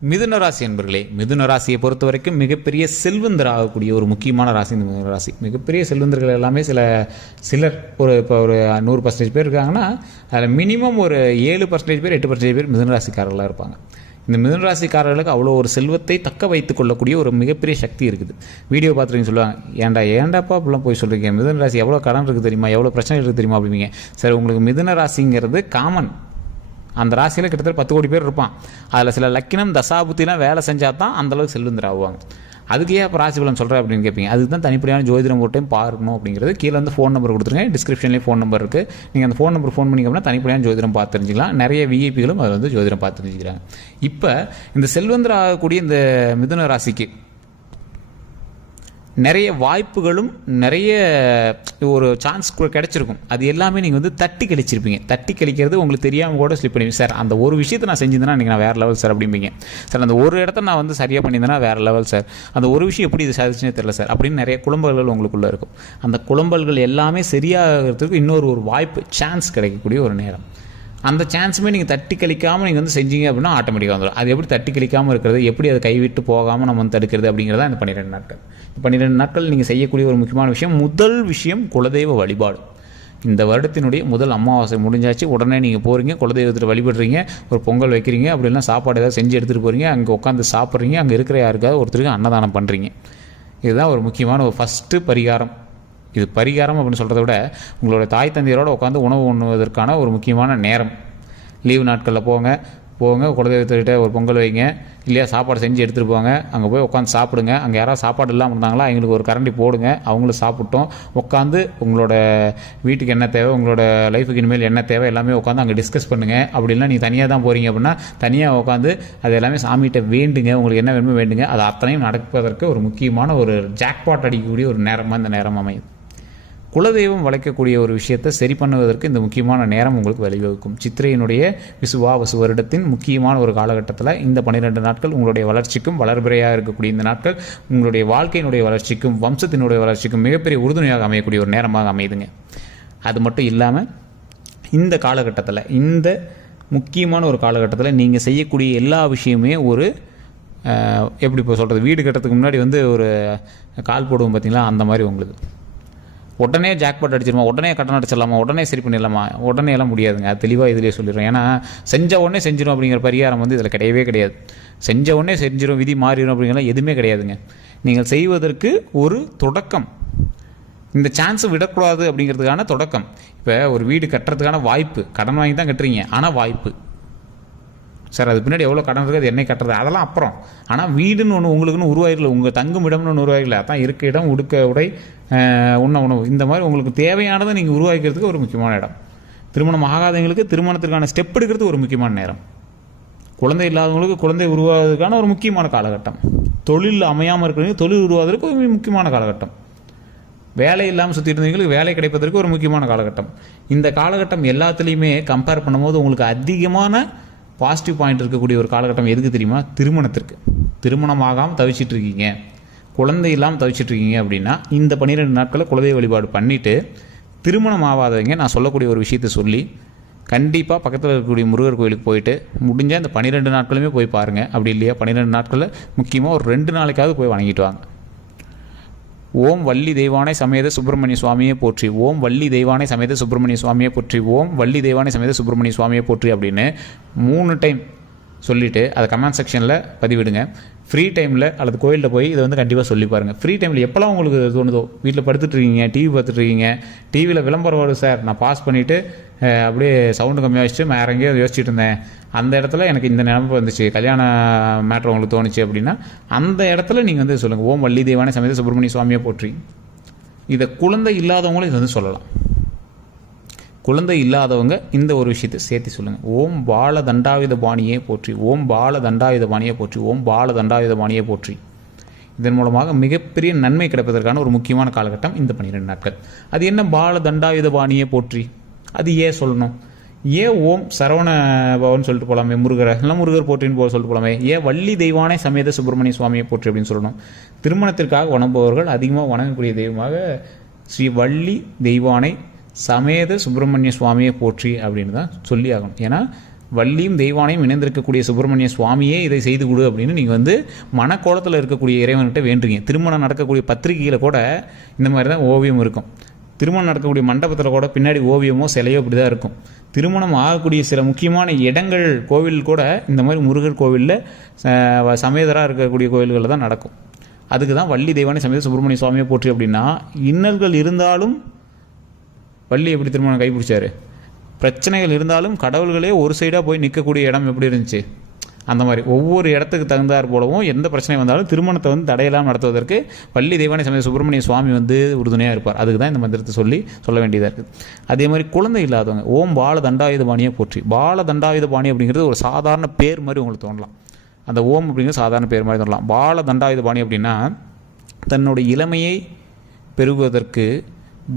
மிதுன ராசி என்பர்களே, மிதுன ராசியை பொறுத்த வரைக்கும் மிகப்பெரிய செல்வந்தர் ஆகக்கூடிய ஒரு முக்கியமான ராசி இந்த மிதுன ராசி. மிகப்பெரிய செல்வந்தர்கள் எல்லாமே சிலர் இப்போ ஒரு 100% பேர் இருக்காங்கன்னா அதில் மினிமம் ஒரு 7% பேர் 8% பேர் மிதுன ராசிக்காரர்களாக இருப்பாங்க. இந்த மிதுன ராசிக்காரர்களுக்கு அவ்வளோ ஒரு செல்வத்தை தக்க வைத்துக் கொள்ளக்கூடிய ஒரு மிகப்பெரிய சக்தி இருக்குது. வீடியோ பார்த்துருங்க சொல்லுவாங்க, ஏண்டாப்பா அப்படிலாம் போய் சொல்கிறீங்க, மிதுன ராசி எவ்வளோ கடன் இருக்குது தெரியுமா, எவ்வளோ பிரச்சனை இருக்குது தெரியுமா அப்படிங்க. சரி, உங்களுக்கு மிதுன ராசிங்கிறது காமன். அந்த ராசியில் கிட்டத்தட்ட 10 கோடி பேர் இருப்பான். அதில் சில லக்கினம் தசாபுத்திலாம் வேலை செஞ்சால் தான் அந்தளவுக்கு செல்வந்தர் ஆகுவாங்க. அதுக்கு ஏன் இப்போ ராசி பலன் சொல்கிறேன் அப்படின்னு கேட்பீங்க. அதுக்கு தான் தனிப்படையான ஜோதிடம் ஒரு டைம் பார்க்கணும் அப்படிங்கிறது. கீழே வந்து ஃபோன் நம்பர் கொடுத்துருங்க, டிஸ்கிரிப்ஷன்லேயும் ஃபோன் நம்பர் இருக்குது. நீங்கள் அந்த ஃபோன் நம்பர் ஃபோன் பண்ணிங்க அப்படின்னா தனிப்படையான ஜோதிடம் பார்த்து தெரிஞ்சிக்கலாம். நிறைய விஐபிகளும் அதில் வந்து ஜோதிடம் பார்த்து தெரிஞ்சுக்கிறாங்க. இப்போ இந்த செல்வந்தர் ஆகக்கூடிய இந்த மிதுன ராசிக்கு நிறைய வாய்ப்புகளும் நிறைய ஒரு சான்ஸ் கிடைச்சிருக்கும். அது எல்லாமே நீங்கள் வந்து தட்டி கழிச்சிருப்பீங்க. தட்டி கழிக்கிறது உங்களுக்கு தெரியாமல் கூட ஸ்லிப் பண்ணுவீங்க. சார், அந்த ஒரு விஷயத்தை நான் செஞ்சிருந்தேன்னா இன்றைக்கி நான் வேறு லெவல் சார் அப்படிம்பீங்க. சார், அந்த ஒரு இடத்த நான் வந்து சரியாக பண்ணியிருந்தேன்னா வேறு லெவல் சார், அந்த ஒரு விஷயம் எப்படி இது சாதிச்சுனே தெரியல சார் அப்படின்னு நிறைய குழம்பல்கள் உங்களுக்குள்ளே இருக்கும். அந்த குழம்பல்கள் எல்லாமே சரியாகிறதுக்கு இன்னொரு வாய்ப்பு, சான்ஸ் கிடைக்கக்கூடிய ஒரு நேரம். அந்த சான்ஸுமே நீங்கள் தட்டி கழிக்காமல் நீங்கள் வந்து செஞ்சீங்க அப்படின்னா ஆட்டோமேட்டிக்காக வந்துடும். அது எப்படி தட்டி கழிக்காமல் இருக்கிறது, எப்படி அதை கைவிட்டு போகாமல் நம்ம வந்து தடுக்கிறது அப்படிங்கிறதா இந்த 12 நாட்கள். 12 நாட்கள் நீங்கள் செய்யக்கூடிய ஒரு முக்கியமான விஷயம், முதல் விஷயம் குலதெய்வ வழிபாடு. இந்த வருடத்தினுடைய முதல் அமாவாசை முடிஞ்சாச்சு, உடனே நீங்கள் போகிறீங்க, குலதெய்வத்தில் வழிபடுறீங்க, ஒரு பொங்கல் வைக்கிறீங்க, அப்படின்னா சாப்பாடு ஏதாவது செஞ்சு எடுத்துகிட்டு போகிறீங்க, அங்கே உட்காந்து சாப்பிட்றீங்க, அங்கே இருக்கிற யாருக்காவது ஒருத்தருக்கு அன்னதானம் பண்ணுறீங்க. இதுதான் ஒரு முக்கியமான ஒரு ஃபஸ்ட்டு பரிகாரம். இது பரிகாரம் அப்படின்னு சொல்கிறத விட உங்களோட தாய் தந்தையரோடு உட்காந்து உணவு உண்ணுவதற்கான ஒரு முக்கியமான நேரம். லீவு நாட்களில் போங்க, குலதெய்வத்துக்கிட்ட ஒரு பொங்கல் வைங்க, இல்லையா சாப்பாடு செஞ்சு எடுத்துகிட்டு போங்க, அங்கே போய் உட்காந்து சாப்பிடுங்க. அங்கே யாராவது சாப்பாடு இல்லாமல் இருந்தாங்களா அவங்களுக்கு ஒரு கரண்டி போடுங்க, அவங்களும் சாப்பிட்டோம். உட்காந்து உங்களோட வீட்டுக்கு என்ன தேவை, உங்களோட லைஃபுக்கு இனிமேல் என்ன தேவை எல்லாமே உட்காந்து அங்கே டிஸ்கஸ் பண்ணுங்கள். அப்படிலாம் நீங்கள் தனியாக தான் போகிறீங்க அப்படின்னா தனியாக உட்காந்து அது எல்லாமே சாமிகிட்ட வேண்டுங்க, உங்களுக்கு என்ன வேணுமோ வேண்டுங்க. அது அத்தனையும் நடப்பதற்கு ஒரு முக்கியமான ஒரு ஜாக்பாட் அடிக்கக்கூடிய ஒரு நேரமாக இந்த நேரம் அமையும். குலதெய்வம் வளைக்கக்கூடிய ஒரு விஷயத்தை சரி பண்ணுவதற்கு இந்த முக்கியமான நேரம் உங்களுக்கு வழிவகுக்கும். சித்திரையினுடைய விசுவாவசு வருடத்தின் முக்கியமான ஒரு காலகட்டத்தில் இந்த 12 நாட்கள் உங்களுடைய வளர்ச்சிக்கும் வளர்பிறையாக இருக்கக்கூடிய இந்த நாட்கள் உங்களுடைய வாழ்க்கையினுடைய வளர்ச்சிக்கும் வம்சத்தினுடைய வளர்ச்சிக்கும் மிகப்பெரிய உறுதுணையாக அமையக்கூடிய ஒரு நேரமாக அமையுதுங்க. அது மட்டும் இல்லாமல் இந்த காலகட்டத்தில், இந்த முக்கியமான ஒரு காலகட்டத்தில் நீங்கள் செய்யக்கூடிய எல்லா விஷயமே ஒரு எப்படி இப்போ சொல்கிறது, வீடு கட்டுறதுக்கு முன்னாடி வந்து ஒரு கால் போடுவோம் பார்த்தீங்களா, அந்த மாதிரி உங்களுக்கு உடனே ஜாக்பாட் அடிச்சிருமா, உடனே கட்டணம் அடிச்சிடலாமா, உடனே சரி பண்ணிடலாமா, உடனே எல்லாம் முடியாதுங்க. அது தெளிவாக இதிலே சொல்லிடுறோம். ஏன்னா செஞ்ச உடனே செஞ்சிடும் அப்படிங்கிற பரிகாரம் வந்து இதில் கிடையவே கிடையாது. செஞ்ச உடனே செஞ்சிடும், விதி மாறிடும் அப்படிங்கிறலாம் எதுவுமே கிடையாதுங்க. நீங்கள் செய்வதற்கு ஒரு தொடக்கம், இந்த சான்ஸை விடக்கூடாது அப்படிங்கிறதுக்கான தொடக்கம். இப்போ ஒரு வீடு கட்டுறதுக்கான வாய்ப்பு, கடன் வாங்கி தான் கட்டுறீங்க, ஆனால் வாய்ப்பு. சார், அது பின்னாடி எவ்வளோ கடன் இருக்குது, அது என்னை கட்டுறது, அதெல்லாம் அப்புறம். ஆனால் வீடுன்னு ஒன்று உங்களுக்குன்னு உருவாயிரல, உங்கள் தங்கும் இடம்னு ஒன்று உருவாயிரல. அதான் இருக்க இடம், உடுக்க உடை, உண்ண உணவு, இந்த மாதிரி உங்களுக்கு தேவையானதை நீங்கள் உருவாக்கிறதுக்கு ஒரு முக்கியமான இடம். திருமணம் ஆகாதவங்களுக்கு திருமணத்திற்கான ஸ்டெப் எடுக்கிறதுக்கு ஒரு முக்கியமான நேரம். குழந்தை இல்லாதவங்களுக்கு குழந்தை உருவாவதற்கான ஒரு முக்கியமான காலகட்டம். தொழில் அமையாமல் இருக்கிறவங்க தொழில் உருவாவதற்கு ஒரு முக்கியமான காலகட்டம். வேலை இல்லாமல் சுற்றி இருந்தவங்களுக்கு வேலை கிடைப்பதற்கு ஒரு முக்கியமான காலகட்டம். இந்த காலகட்டம் எல்லாத்துலேயுமே கம்பேர் பண்ணும்போது உங்களுக்கு அதிகமான பாசிட்டிவ் பாயிண்ட் இருக்கக்கூடிய ஒரு காலகட்டம் எதுக்கு தெரியுமா? திருமணத்திற்கு. திருமணம் ஆகாமல் தவிச்சிட்டு இருக்கீங்க, குழந்தை இல்லாமல் தவிச்சிட்டு இருக்கீங்க அப்படின்னா இந்த 12 நாட்களில் குலதெய்வ வழிபாடு பண்ணிவிட்டு, திருமணம் ஆகாதவங்க நான் சொல்லக்கூடிய ஒரு விஷயத்தை சொல்லி கண்டிப்பாக பக்கத்தில் இருக்கக்கூடிய முருகர் கோயிலுக்கு போயிட்டு முடிஞ்சால் இந்த 12 நாட்களுமே போய் பாருங்கள். அப்படி இல்லையா 12 நாட்களில் முக்கியமாக ஒரு 2 நாளைக்காவது போய் வணங்கிட்டு வாங்க. ஓம் வள்ளி தெய்வானை சமேத சுப்பிரமணிய சுவாமியை போற்றி, ஓம் வள்ளி தெய்வானை சமேத சுப்பிரமணிய சுவாமியை போற்றி, ஓம் வள்ளி தெய்வானை சமேத சுப்பிரமணிய சுவாமியை போற்றி அப்படின்னு 3 டைம் சொல்லிவிட்டு அதை கமெண்ட் செக்ஷனில் பதிவிடுங்க. ஃப்ரீ டைமில் அல்லது கோயிலில் போய் இதை வந்து கண்டிப்பாக சொல்லி பாருங்கள். ஃப்ரீ டைமில் எப்போல்லாம் உங்களுக்கு தோணுதோ, வீட்டில் படுத்துட்ருக்கீங்க, டிவி பார்த்துட்ருக்கீங்க, டிவியில் விளம்பரம் வரும் சார், நான் பாஸ் பண்ணிவிட்டு அப்படியே சவுண்டு கம்மியாக வச்சுட்டு வேறு எங்கேயோ யோசிச்சுட்டு இருந்தேன், அந்த இடத்துல எனக்கு இந்த நினைப்பு வந்துச்சு, கல்யாண மேட்ரு உங்களுக்கு தோணுச்சு அப்படின்னா அந்த இடத்துல நீங்கள் வந்து சொல்லுங்கள், ஓம் வள்ளி தெய்வானை சமேத சுப்பிரமணிய சுவாமியை போற்றி. இதை குழந்தை இல்லாதவங்களும் இதை வந்து சொல்லலாம். குழந்தை இல்லாதவங்க இந்த ஒரு விஷயத்தை சேர்த்து சொல்லுங்கள். ஓம் பால தண்டாயுத பாணியே போற்றி, ஓம் பால தண்டாயுத பாணியை போற்றி, ஓம் பால தண்டாயுத பாணியை போற்றி. இதன் மூலமாக மிகப்பெரிய நன்மை கிடைப்பதற்கான ஒரு முக்கியமான காலகட்டம் இந்த 12 நாட்கள். அது என்ன பால தண்டாயுத பாணியை போற்றி, அது ஏன் சொல்லணும்? ஏன் ஓம் சரவண பவன் சொல்லிட்டு போகலாமே, முருகரை எல்லாம் முருகர் போற்றின்னு சொல்லிட்டு போகலாமே, ஏன் வள்ளி தெய்வானை சமேத சுப்பிரமணிய சுவாமியை போற்றி அப்படின்னு சொல்லணும்? திருமணத்திற்காக வணங்குபவர்கள் அதிகமாக வணங்கக்கூடிய தெய்வமாக ஸ்ரீ வள்ளி தெய்வானை சமேத சுப்பிரமணிய சுவாமியை போற்றி அப்படின்னு தான் சொல்லி ஆகணும். ஏன்னா வள்ளியும் தெய்வானையும் இணைந்திருக்கக்கூடிய சுப்பிரமணிய சுவாமியே இதை செய்து கொடு அப்படின்னு நீங்கள் வந்து மனக்கோலத்தில் இருக்கக்கூடிய இறைவன்கிட்ட வேண்டுறீங்க. திருமணம் நடக்கக்கூடிய பத்திரிகையில் கூட இந்த மாதிரி தான் ஓவியம் இருக்கும். திருமணம் நடக்கக்கூடிய மண்டபத்தில் கூட பின்னாடி ஓவியமோ சிலையோ இப்படி தான் இருக்கும். திருமணம் ஆகக்கூடிய சில முக்கியமான இடங்கள் கோவில் கூட இந்த மாதிரி முருகர் கோவிலில் சமேதராக இருக்கக்கூடிய கோவில்களில் தான் நடக்கும். அதுக்கு தான் வள்ளி தெய்வானை சமேத சுப்பிரமணிய சுவாமியை போற்றி அப்படின்னா, இன்னல்கள் இருந்தாலும் வள்ளி எப்படி திருமணம் கைப்பிடிச்சாரு, பிரச்சனைகள் இருந்தாலும் கடவுள்களே ஒரு சைடாக போய் நிற்கக்கூடிய இடம் எப்படி இருந்துச்சு, அந்த மாதிரி ஒவ்வொரு இடத்துக்கு தகுந்தார் போலவும் எந்த பிரச்சனை வந்தாலும் திருமணத்தை வந்து தடையெல்லாம் நடத்துவதற்கு வள்ளி தெய்வானை சமேத சுப்பிரமணிய சுவாமி வந்து உறுதுணையாக இருப்பார். அதுக்கு தான் இந்த மந்திரத்தை சொல்ல வேண்டியதாக இருக்குது. அதே மாதிரி குழந்தை இல்லாதவங்க ஓம் பால தண்டாயுத பாணியை போற்றி. பால தண்டாயுத பாணி அப்படிங்கிறது ஒரு சாதாரண பேர் மாதிரி உங்களுக்கு தோணலாம். அந்த ஓம் அப்படிங்கிறது சாதாரண பேர் மாதிரி தோணலாம். பால தண்டாயுத பாணி அப்படின்னா தன்னுடைய இளமையை பெருகுவதற்கு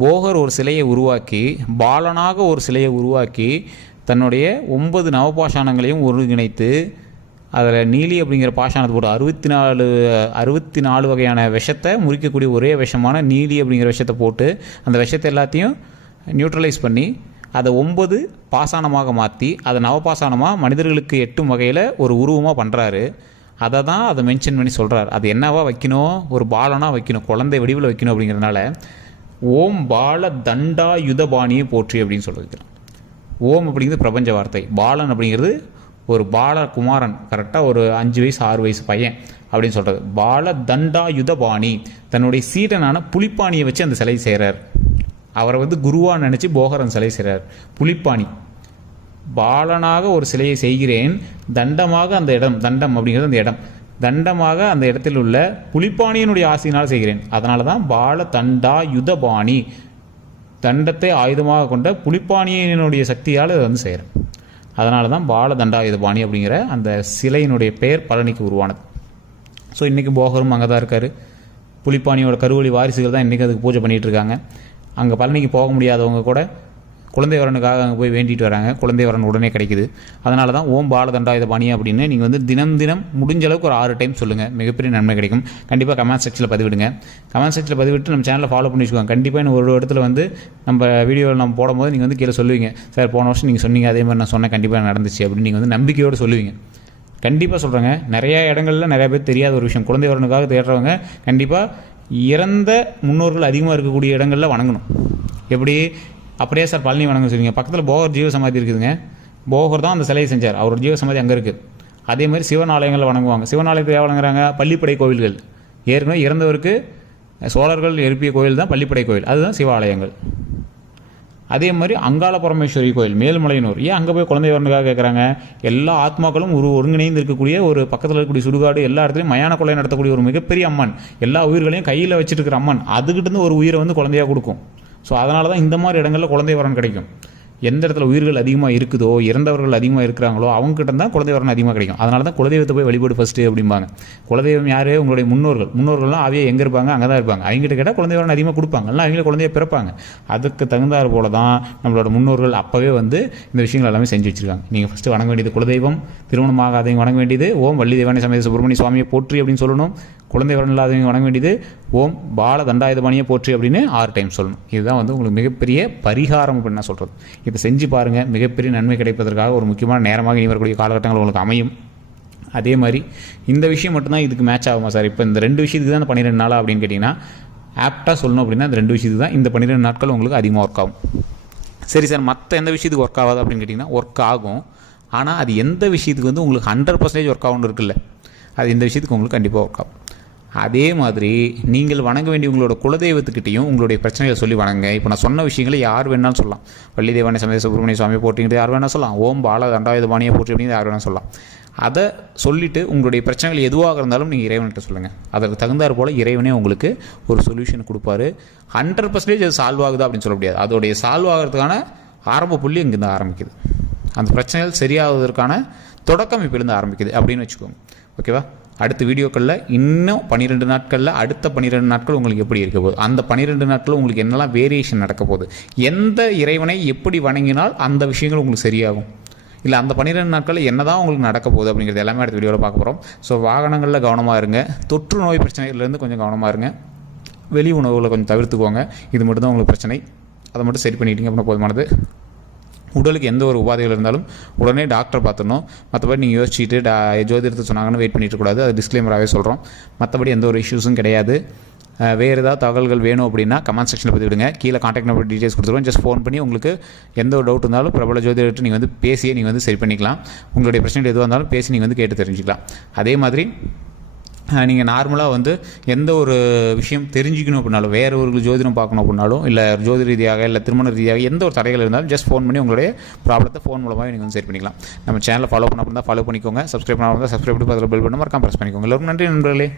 போகர் ஒரு சிலையை உருவாக்கி, பாலனாக ஒரு சிலையை உருவாக்கி, தன்னுடைய 9 நவபாஷாணங்களையும் ஒருங்கிணைத்து அதில் நீலி அப்படிங்கிற பாஷாணத்தை போட்டு 64 வகையான விஷத்தை முறிக்கக்கூடிய ஒரே விஷமான நீலி அப்படிங்கிற விஷத்தை போட்டு அந்த விஷத்தை எல்லாத்தையும் நியூட்ரலைஸ் பண்ணி அதை 9 பாசானமாக மாற்றி அதை நவபாசானமாக மனிதர்களுக்கு எட்டும் வகையில் ஒரு உருவமாக பண்ணுறாரு. அதை மென்ஷன் பண்ணி சொல்கிறார். அது என்னவா வைக்கணும், ஒரு பாலனாக வைக்கணும், குழந்தை வடிவில் வைக்கணும். அப்படிங்கிறதுனால ஓம் பால தண்டாயுத பாணியை போற்றி அப்படின்னு சொல்ல வைக்கிறோம். ஓம் அப்படிங்கிறது பிரபஞ்ச வார்த்தை, பாலன் அப்படிங்கிறது ஒரு பாலகுமாரன், கரெக்டாக ஒரு 5 வயசு 6 வயசு பையன் அப்படின்னு சொல்கிறது. பால தண்டாயுத பாணி தன்னுடைய சீடனான புலிப்பாணியை வச்சு அந்த சிலை செய்கிறார். அவரை வந்து குருவாக நினச்சி போகரன் சிலை செய்கிறார். புலிப்பாணி பாலனாக ஒரு சிலையை செய்கிறேன், தண்டமாக அந்த இடம், தண்டம் அப்படிங்கிறது அந்த இடம், தண்டமாக அந்த இடத்தில் உள்ள புலிப்பாணியினுடைய ஆசையினால் செய்கிறேன். அதனால தான் பால தண்டா யுதபாணி, தண்டத்தை ஆயுதமாக கொண்ட புலிப்பாணியினுடைய சக்தியால் அதை வந்து செய்கிறேன். அதனால தான் பால தண்டாயுதபாணி அப்படிங்கிற அந்த சிலையினுடைய பெயர் பழனிக்கு உருவானது. ஸோ இன்றைக்கி போகரும் அங்கே தான் இருக்கார். புலிப்பாணியோட கருவழி வாரிசுகள் தான் இன்றைக்கி அதுக்கு பூஜை பண்ணிகிட்டு இருக்காங்க. அங்கே பழனிக்கு போக முடியாதவங்க கூட குழந்தை வரனுக்காக அங்கே போய் வேண்டிட்டு வராங்க. குழந்தை வரன் உடனே கிடைக்குது. அதனால தான் ஓம் பால தண்டாயுத பாணி அப்படின்னு நீங்கள் வந்து தினம் முடிஞ்ச அளவுக்கு ஒரு 6 டைம் சொல்லுங்கள், மிகப்பெரிய நன்மை கிடைக்கும். கண்டிப்பாக கமெண்ட் செக்ஷனில் பதிவிடுங்க. கமெண்ட் செக்ஷனில் பதிவிட்டு நம்ம சேனலை ஃபாலோ பண்ணி வச்சுக்கோங்க. கண்டிப்பாக இன்னும் ஒரு இடத்துல வந்து நம்ம வீடியோவில் நம்ம போடும்போது நீங்கள் வந்து கீழே சொல்லுவீங்க, சார் போன வருஷம் நீங்கள் சொன்னீங்க அதே மாதிரி நான் சொன்னேன், கண்டிப்பாக நடந்துச்சு அப்படின்னு நீங்கள் வந்து நம்பிக்கையோடு சொல்லுவீங்க. கண்டிப்பாக சொல்கிறேங்க, நிறையா இடங்களில் நிறையா பேர் தெரியாத ஒரு விஷயம், குழந்தை வரனுக்காக தேடுறவங்க கண்டிப்பாக இறந்த முன்னோர்கள் அதிகமாக இருக்கக்கூடிய இடங்களில் வணங்கணும். எப்படி அப்படியே சார் பழனி வணங்க சொல்லுவீங்க, பக்கத்தில் போகர் ஜீவ சமாதி இருக்குதுங்க, போகர் தான் அந்த சிலையை செஞ்சார், அவரோட ஜீவ சமாதி அங்கே இருக்குது. அதே மாதிரி சிவன் ஆலயங்களில் வணங்குவாங்க. சிவன் ஆலயத்தில் வணங்குறாங்க பள்ளிப்படை கோவில்கள், ஏற்கனவே இறந்தவருக்கு சோழர்கள் எழுப்பிய கோவில் தான் பள்ளிப்படை கோவில், அதுதான் சிவாலயங்கள். அதே மாதிரி அங்காள பரமேஸ்வரி கோயில் மேல்மலையனூர், ஏன் அங்கே போய் குழந்தை வரனுக்காக கேட்குறாங்க, எல்லா ஆத்மாக்களும் ஒருங்கிணைந்து இருக்கக்கூடிய ஒரு பக்கத்தில் இருக்கக்கூடிய சுடுகாடு, எல்லா இடத்துலையும் மயான கொலை நடத்தக்கூடிய ஒரு மிகப்பெரிய அம்மன், எல்லா உயிர்களையும் கையில் வச்சுட்டு இருக்கிற அம்மன், அதுக்கிட்டேருந்து ஒரு உயிரை வந்து குழந்தையாக கொடுக்கும். ஸோ அதனால தான் இந்த மாதிரி இடங்களில் குழந்தை வரன் கிடைக்கும். எந்த இடத்துல உயிர்கள் அதிகமாக இருக்குதோ, இறந்தவர்கள் அதிகமாக இருக்கிறாங்களோ அவங்ககிட்ட தான் குலதெய்வ வரன் அதிகமாக கிடைக்கும். அதனால தான் குலதெய்வத்தை போய் வழிபாடு ஃபஸ்ட்டு அப்படிம்பாங்க. குலதெய்வம் யார், உங்களுடைய முன்னோர்கள்லாம் அவையே எங்கே இருப்பாங்க, அங்கே தான் இருப்பாங்க. அவங்ககிட்ட கேட்டால் குலதெய்வ வரன் அதிகமாக கொடுப்பாங்க, எல்லாம் அவங்களே குழந்தைய பிறப்பாங்க. அதுக்கு தகுந்தாறு போல தான் நம்மளோட முன்னோர்கள் அப்போவே வந்து இந்த விஷயங்கள் எல்லாமே செஞ்சு வச்சுருக்காங்க. நீங்கள் ஃபஸ்ட்டு வணங்க வேண்டியது குலதெய்வம், திருமணமாகாதவங்க வணங்க வேண்டியது ஓம் வள்ளி தெய்வானை சமேத சுப்பிரமணிய சுவாமியை போற்றி அப்படின்னு சொல்லணும். குழந்தை வரன் இல்லாதவங்க வணங்க வேண்டியது ஓம் பால தண்டாயுதபாணியை போற்றி அப்படின்னு 6 டைம் சொல்லணும். இதுதான் வந்து உங்களுக்கு மிகப்பெரிய பரிகாரம் அப்படின்னு நான் சொல்கிறது. இதை செஞ்சு பாருங்கள், மிகப்பெரிய நன்மை கிடைப்பதற்காக ஒரு முக்கியமான நேரமாக இனி வரக்கூடிய காலகட்டங்கள் உங்களுக்கு அமையும். அதே மாதிரி இந்த விஷயம் மட்டும்தான் இதுக்கு மேட்ச் ஆகுமா சார், இப்போ இந்த 2 விஷயத்துக்கு தான் இந்த 12 நாளா அப்படின்னு கேட்டிங்கன்னா, ஆப்டாக சொல்லணும் அப்படின்னா இந்த 2 விஷயத்துக்கு தான் இந்த 12 நாட்கள் உங்களுக்கு அதிகமாக ஒர்க் ஆகும். சரி சார், மற்ற எந்த விஷயத்துக்கு ஒர்க் ஆகாது அப்படின்னு கேட்டிங்கன்னா ஒர்க் ஆகும். ஆனால் அது எந்த விஷயத்துக்கு வந்து உங்களுக்கு 100% ஒர்க் ஆகும்னு இருக்குல்ல, அது இந்த விஷயத்துக்கு உங்களுக்கு கண்டிப்பாக ஒர்க் ஆகும். அதே மாதிரி நீங்கள் வணங்க வேண்டிய உங்களோட குலதெய்வத்துக்கிட்டையும் உங்களுடைய பிரச்சனைகளை சொல்லி வணங்க. இப்போ நான் சொன்ன விஷயங்களை யார் வேணாலும் சொல்லலாம். வள்ளி தெய்வானை சமேத சுப்பிரமணிய சுவாமியை போட்டிங்கிறது யார் வேணால் சொல்லலாம். ஓம் பால தண்டாயுதபாணியை போற்றி அப்படிங்கிறது யார் வேணால் சொல்லலாம். அதை சொல்லிவிட்டு உங்களுடைய பிரச்சனைகள் எதுவாக இருந்தாலும் நீங்கள் இறைவன்கிட்ட சொல்லுங்கள். அதற்கு தகுந்தாற் போல் இறைவனே உங்களுக்கு ஒரு சொல்யூஷன் கொடுப்பாரு. 100% அது சால்வ் ஆகுதா அப்படின்னு சொல்ல முடியாது. அதோடைய சால்வ் ஆகிறதுக்கான ஆரம்ப புள்ளி இங்கேருந்து ஆரம்பிக்குது. அந்த பிரச்சனைகள் சரியாவதற்கான தொடக்கம் இப்போலேருந்து ஆரம்பிக்குது அப்படின்னு வச்சுக்கோங்க. ஓகேவா? அடுத்த வீடியோக்களில் இன்னும் 12 நாட்களில் அடுத்த 12 நாட்கள் உங்களுக்கு எப்படி இருக்க போகுது, அந்த 12 நாட்கள் உங்களுக்கு என்னெல்லாம் வேரியேஷன் நடக்க போகுது, எந்த இறைவனை எப்படி வணங்கினால் அந்த விஷயங்கள் உங்களுக்கு சரியாகும், இல்லை அந்த 12 நாட்களில் என்ன தான் உங்களுக்கு நடக்க போகுது அப்படிங்கிறது எல்லாமே அடுத்த வீடியோவில் பார்க்க போகிறோம். ஸோ வாகனங்களில் கவனமாக இருங்க, தொற்று நோய் பிரச்சனைகள்லேருந்து கொஞ்சம் கவனமாக இருங்க, வெளி உணவுகளை கொஞ்சம் தவிர்த்துக்கோங்க. இது மட்டும் தான் உங்களுக்கு பிரச்சனை, அதை மட்டும் சரி பண்ணிட்டீங்க அப்படின்னா போதுமானது. உடலுக்கு எந்த ஒரு உபாதைகள் இருந்தாலும் உடனே டாக்டரை பார்த்துடணும். மற்றபடி நீங்கள் யோசிச்சுட்டு ஜோதிடத்தை சொன்னாங்கன்னு வெயிட் பண்ணிட்டு கூடாது. அது டிஸ்க்ளைமராகவே சொல்கிறோம். மற்றபடி எந்த ஒரு இஷ்யூஸும் கிடையாது. வேறு ஏதாவது தகவல்கள் வேணும் அப்படின்னா கமெண்ட் செக்ஷனில் பற்றி விடுங்க. கீழே கான்டாக்ட் நம்பர் டீட்டெயில்ஸ் கொடுத்துருவோம். ஜஸ்ட் ஃபோன் பண்ணி உங்களுக்கு எந்த ஒரு டவுட் இருந்தாலும் பிரபல ஜோதிடர்கிட்ட நீங்கள் வந்து பேசியே நீங்கள் வந்து சரி பண்ணிக்கலாம். உங்களுடைய பிரச்சனை எதுவாக இருந்தாலும் பேசி நீங்கள் வந்து கேட்டு தெரிஞ்சுக்கலாம். அதே மாதிரி நீங்கள் நார்மலாக வந்து எந்த ஒரு விஷயம் தெரிஞ்சுக்கணும் அப்படின்னாலும், வேறு ஒரு ஜோதிடம் பார்க்கணும் அப்படின்னாலும், இல்லை ஜோதி ரீதியாக இல்லை திருமண ரீதியாக எந்த ஒரு தடைகள் இருந்தாலும் ஜஸ்ட் ஃபோன் பண்ணி உங்களுடைய ப்ராப்ளத்தை ஃபோன் மூலமாக நீங்கள் வந்து சரி பண்ணிக்கலாம். நம்ம சேனலை ஃபாலோ பண்ண அப்படின்னா ஃபாலோ பண்ணிக்கோங்க. சப்ஸ்கிரைப் பண்ணால் சப்ஸ்கிரைப் பண்ணி அதில் பெல் பண்ண மறக்காம ப்ரெஸ் பண்ணிக்கோங்க. எல்லோரும் நன்றி நண்பர்களே.